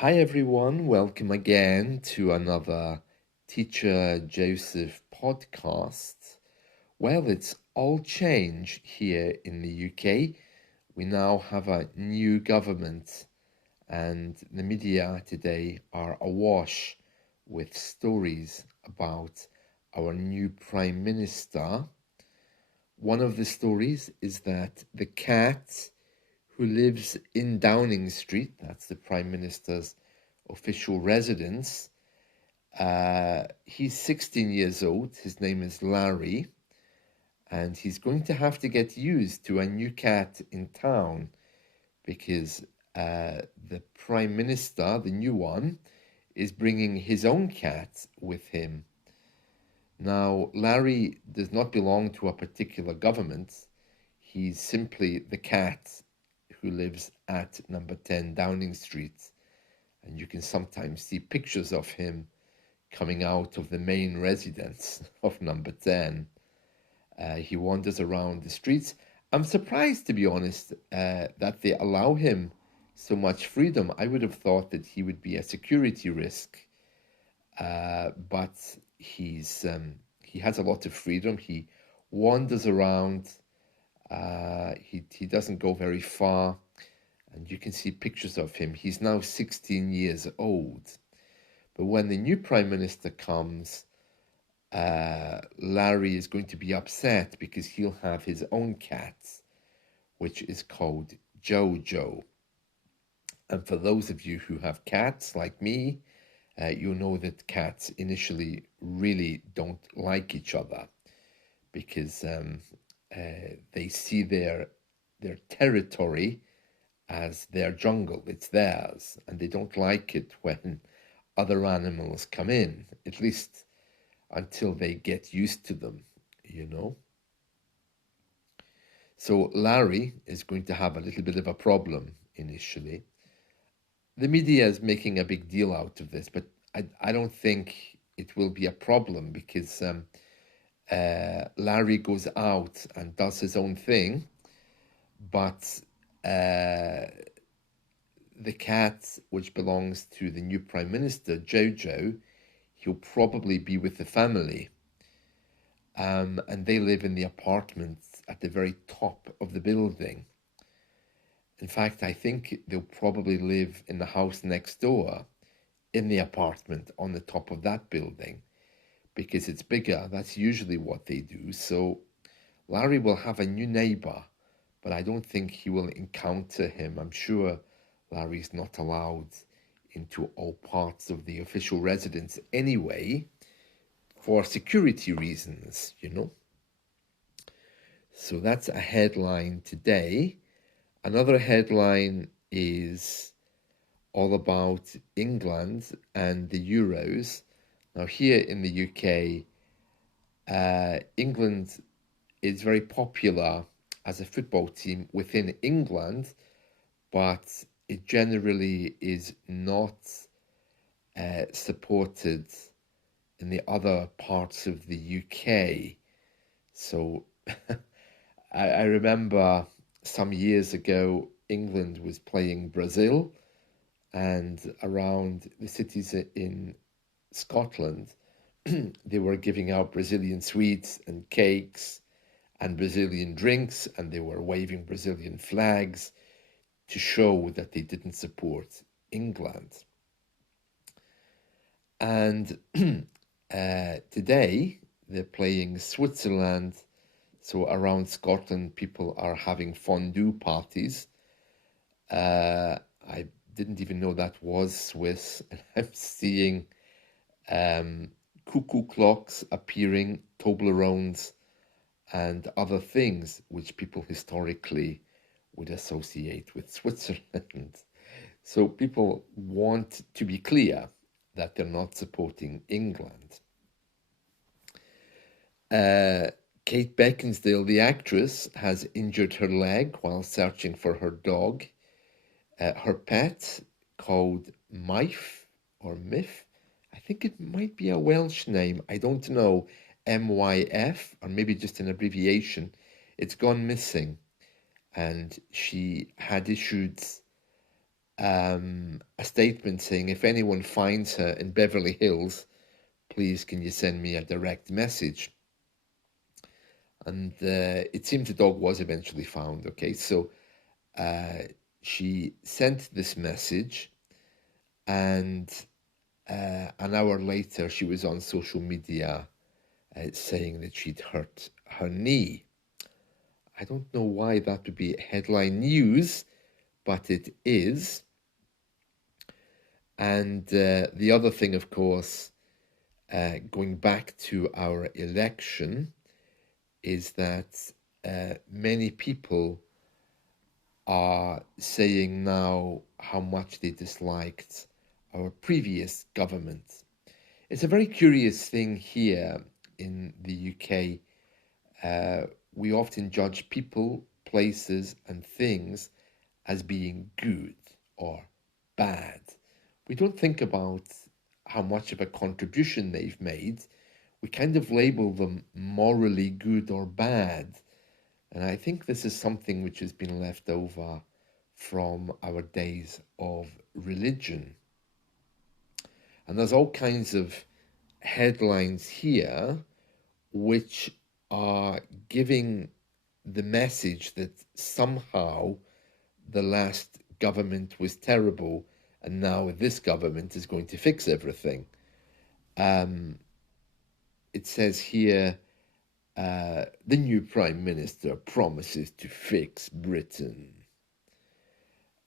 Hi everyone, welcome again to another Teacher Joseph podcast. Well, it's all change here in the UK. We now have a new government, and the media today are awash with stories about our new Prime Minister. One of the stories is that the cat who lives in Downing Street, that's the Prime Minister's official residence. He's 16 years old. His name is Larry, and he's going to have to get used to a new cat in town because the Prime Minister, the new one, is bringing his own cat with him. Now, Larry does not belong to a particular government. He's simply the cat who lives at number 10 Downing Street. And you can sometimes see pictures of him coming out of the main residence of number 10. He wanders around the streets. I'm surprised, to be honest, that they allow him so much freedom. I would have thought that he would be a security risk, but he has a lot of freedom. He wanders around. He doesn't go very far, and you can see pictures of him. He's now 16 years old. But when the new Prime Minister comes, Larry is going to be upset because he'll have his own cat, which is called Jojo. And for those of you who have cats like me, you'll know that cats initially really don't like each other because they see their territory as their jungle. It's theirs, and they don't like it when other animals come in, at least until they get used to them, you know. So Larry is going to have a little bit of a problem initially. The media is making a big deal out of this, but I don't think it will be a problem because Larry goes out and does his own thing, but the cat, which belongs to the new Prime Minister, Jojo, he'll probably be with the family. And they live in the apartments at the very top of the building. In fact, I think they'll probably live in the house next door, in the apartment on the top of that building, because it's bigger. That's usually what they do. So Larry will have a new neighbor, but I don't think he will encounter him. I'm sure Larry's not allowed into all parts of the official residence anyway, for security reasons, you know. So that's a headline today. Another headline is all about England and the Euros. Now, here in the UK, England is very popular as a football team within England, but it generally is not supported in the other parts of the UK. So I remember some years ago, England was playing Brazil, and around the cities in Scotland, they were giving out Brazilian sweets and cakes and Brazilian drinks, and they were waving Brazilian flags to show that they didn't support England. And today, they're playing Switzerland. So around Scotland, people are having fondue parties. I didn't even know that was Swiss. And I'm seeing cuckoo clocks appearing, Toblerones, and other things which people historically would associate with Switzerland. So people want to be clear that they're not supporting England. Kate Beckinsale, the actress, has injured her leg while searching for her dog. Her pet, called Myf or Myf, I think it might be a Welsh name, I don't know, MYF, or maybe just an abbreviation. It's gone missing, and she had issued a statement saying, if anyone finds her in Beverly Hills, please can you send me a direct message? And it seems the dog was eventually found. Okay, so she sent this message, and an hour later she was on social media saying that she'd hurt her knee. I don't know why that would be headline news, but it is. And the other thing, of course, going back to our election, is that many people are saying now how much they disliked our previous government. It's a very curious thing here in the UK. We often judge people, places, and things as being good or bad. We don't think about how much of a contribution they've made. We kind of label them morally good or bad. And I think this is something which has been left over from our days of religion. And there's all kinds of headlines here which are giving the message that somehow the last government was terrible and now this government is going to fix everything. It says here, the new Prime Minister promises to fix Britain.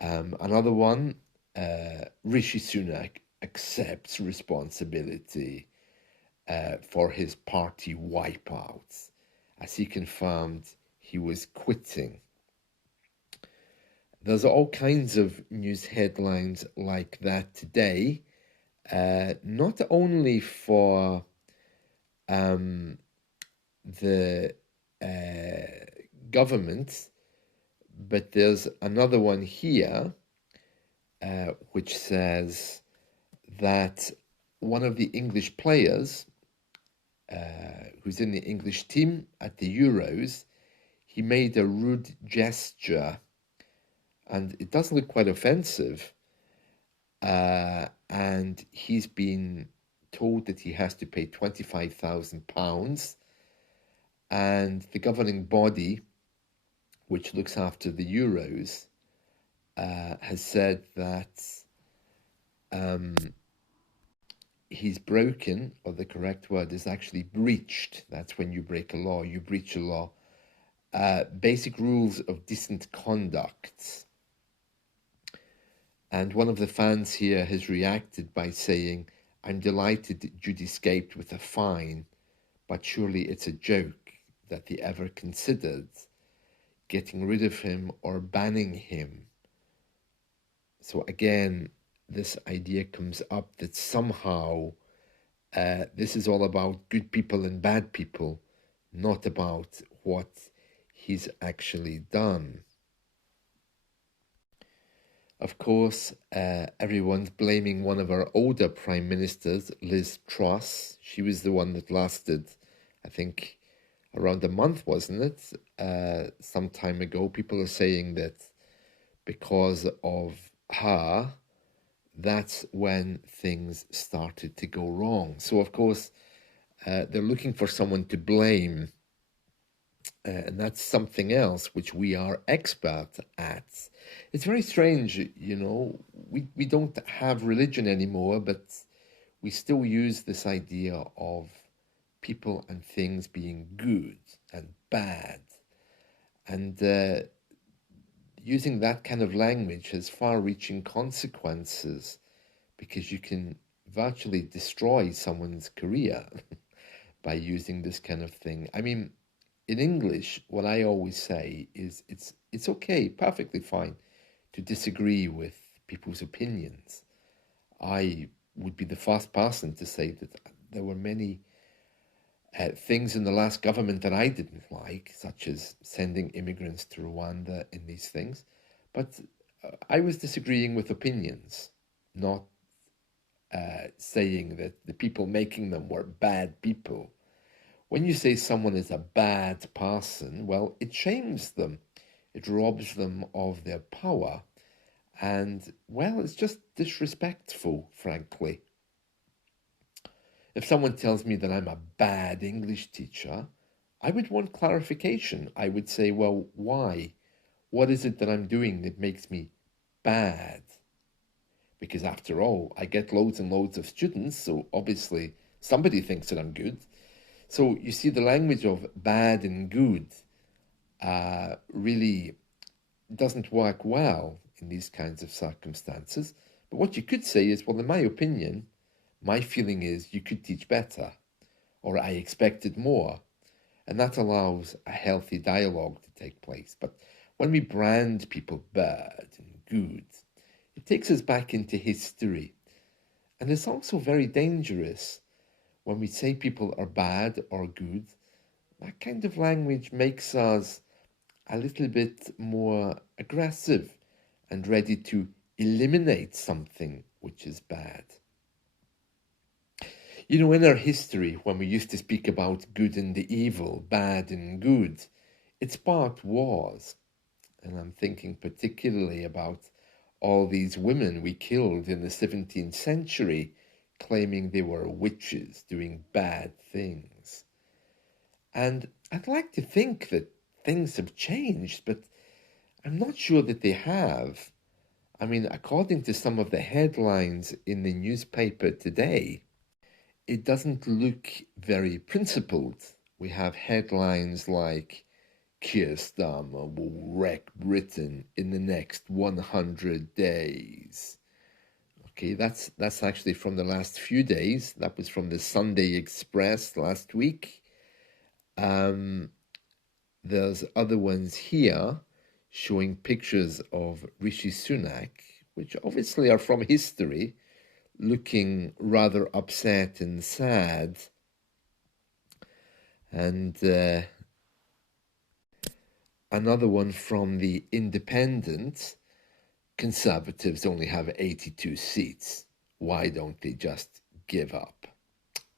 Another one, Rishi Sunak accepts responsibility for his party wipeouts, as he confirmed he was quitting. There's all kinds of news headlines like that today, not only for the government, but there's another one here which says that one of the English players who's in the English team at the Euros, he made a rude gesture, and it does look quite offensive, and he's been told that he has to pay £25,000, and the governing body, which looks after the Euros, has said that he's broken, or the correct word is actually breached. That's when you break a law, you breach a law. Basic rules of decent conduct. And one of the fans here has reacted by saying, I'm delighted Jude escaped with a fine, but surely it's a joke that they ever considered getting rid of him or banning him. So again, this idea comes up that somehow this is all about good people and bad people, not about what he's actually done. Of course, everyone's blaming one of our older prime ministers, Liz Truss. She was the one that lasted, I think, around a month, wasn't it? Some time ago. People are saying that because of her, that's when things started to go wrong. So, of course, they're looking for someone to blame. And that's something else which we are expert at. It's very strange, you know, we don't have religion anymore, but we still use this idea of people and things being good and bad. And using that kind of language has far-reaching consequences, because you can virtually destroy someone's career by using this kind of thing. I mean, in English, what I always say is it's okay, perfectly fine, to disagree with people's opinions. I would be the first person to say that there were many things in the last government that I didn't like, such as sending immigrants to Rwanda in these things. But I was disagreeing with opinions, not saying that the people making them were bad people. When you say someone is a bad person, well, it shames them. It robs them of their power. And, well, it's just disrespectful, frankly. If someone tells me that I'm a bad English teacher, I would want clarification. I would say, well, why? What is it that I'm doing that makes me bad? Because after all, I get loads and loads of students, so obviously somebody thinks that I'm good. So you see, the language of bad and good really doesn't work well in these kinds of circumstances. But what you could say is, well, in my opinion, my feeling is you could teach better, or I expected more. And that allows a healthy dialogue to take place. But when we brand people bad and good, it takes us back into history. And it's also very dangerous when we say people are bad or good. That kind of language makes us a little bit more aggressive and ready to eliminate something which is bad. You know, in our history, when we used to speak about good and the evil, bad and good, it sparked wars. And I'm thinking particularly about all these women we killed in the 17th century, claiming they were witches doing bad things. And I'd like to think that things have changed, but I'm not sure that they have. I mean, according to some of the headlines in the newspaper today, it doesn't look very principled. We have headlines like, Keir Starmer will wreck Britain in the next 100 days. Okay, that's actually from the last few days. That was from the Sunday Express last week. There's other ones here showing pictures of Rishi Sunak, which obviously are from history, looking rather upset and sad. And another one from the Independent. Conservatives only have 82 seats. Why don't they just give up?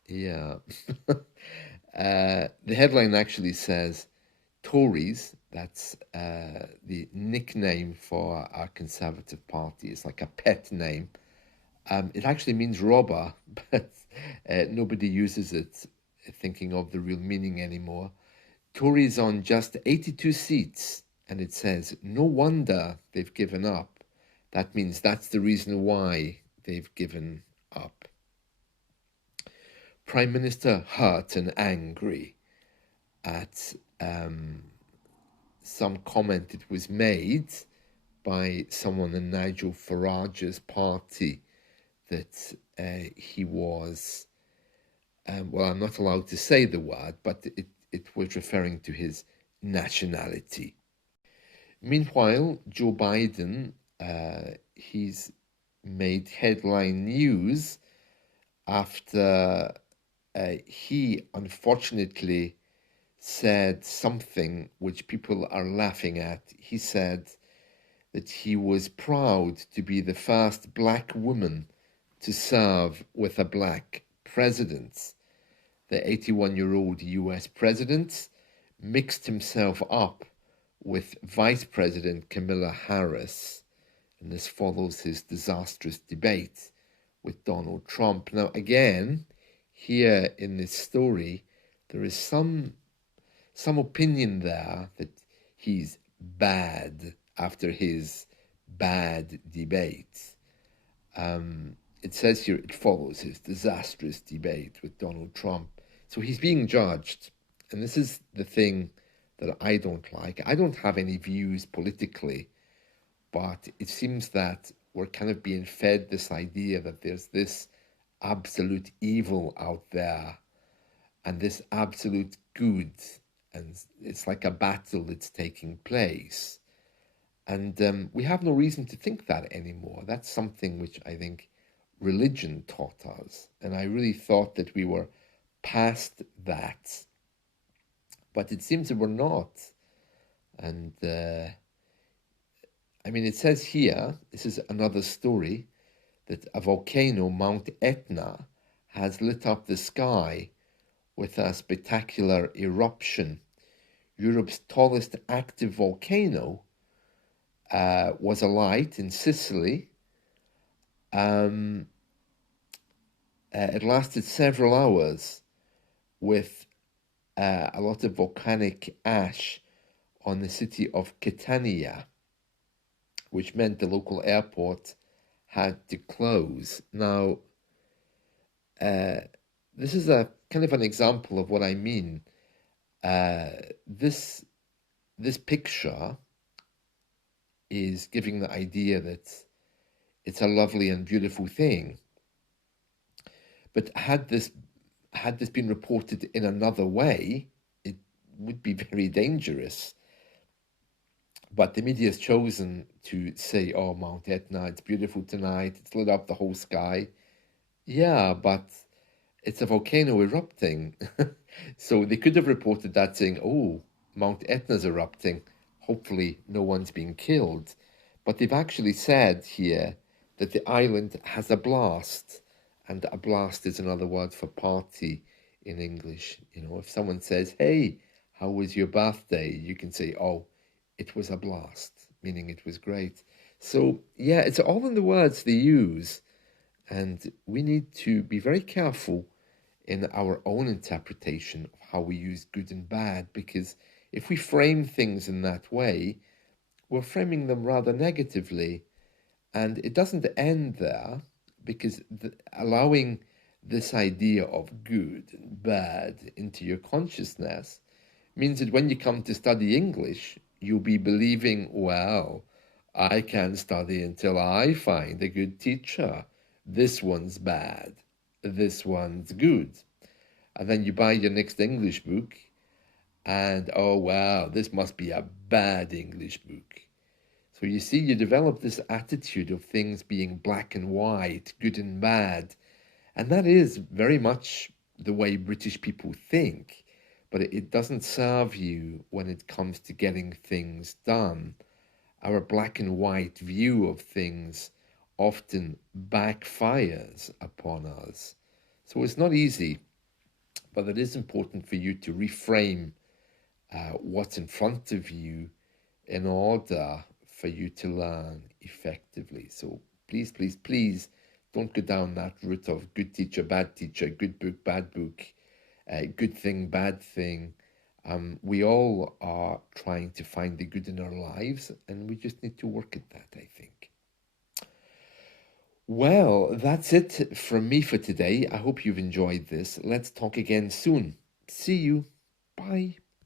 Yeah. The headline actually says, Tories, that's the nickname for our Conservative Party. It's like a pet name. It actually means robber, but nobody uses it thinking of the real meaning anymore. Tories on just 82 seats, and it says, no wonder they've given up. That means that's the reason why they've given up. Prime Minister hurt and angry at some comment that was made by someone in Nigel Farage's party that he was, well, I'm not allowed to say the word, but it was referring to his nationality. Meanwhile, Joe Biden, he's made headline news after he unfortunately said something which people are laughing at. He said that he was proud to be the first black woman to serve with a black president. The 81-year-old US president mixed himself up with Vice President Kamala Harris, and this follows his disastrous debate with Donald Trump. Now, again, here in this story, there is some opinion there that he's bad after his bad debate. It says here it follows his disastrous debate with Donald Trump. So he's being judged. And this is the thing that I don't like. I don't have any views politically, but it seems that we're kind of being fed this idea that there's this absolute evil out there and this absolute good, and it's like a battle that's taking place. And we have no reason to think that anymore. That's something which I think religion taught us. And I really thought that we were past that. But it seems that we're not. And I mean, it says here, this is another story, that a volcano, Mount Etna, has lit up the sky with a spectacular eruption. Europe's tallest active volcano was a light in Sicily. Um, it lasted several hours with a lot of volcanic ash on the city of Catania, which meant the local airport had to close. Now, this is a kind of an example of what I mean. Uh, this this picture is giving the idea that it's a lovely and beautiful thing. But had this been reported in another way, it would be very dangerous. But the media has chosen to say, oh, Mount Etna, it's beautiful tonight, it's lit up the whole sky. Yeah, but it's a volcano erupting. So they could have reported that saying, oh, Mount Etna's erupting. Hopefully no one's been killed. But they've actually said here that the island has a blast. And a blast is another word for party in English. You know, if someone says, hey, how was your birthday? You can say, oh, it was a blast, meaning it was great. So, yeah, it's all in the words they use. And we need to be very careful in our own interpretation of how we use good and bad, because if we frame things in that way, we're framing them rather negatively. And it doesn't end there, because allowing this idea of good and bad into your consciousness means that when you come to study English, you'll be believing, well, I can study until I find a good teacher. This one's bad. This one's good. And then you buy your next English book, and oh wow, this must be a bad English book. So you see, you develop this attitude of things being black and white, good and bad. And that is very much the way British people think, but it doesn't serve you when it comes to getting things done. Our black and white view of things often backfires upon us. So it's not easy, but it is important for you to reframe what's in front of you in order for you to learn effectively. So please, please, please don't go down that route of good teacher, good book, bad book, good thing, bad thing. We all are trying to find the good in our lives, and we just need to work at that, I think. Well, that's it from me for today. I hope you've enjoyed this. Let's talk again soon. See you. Bye.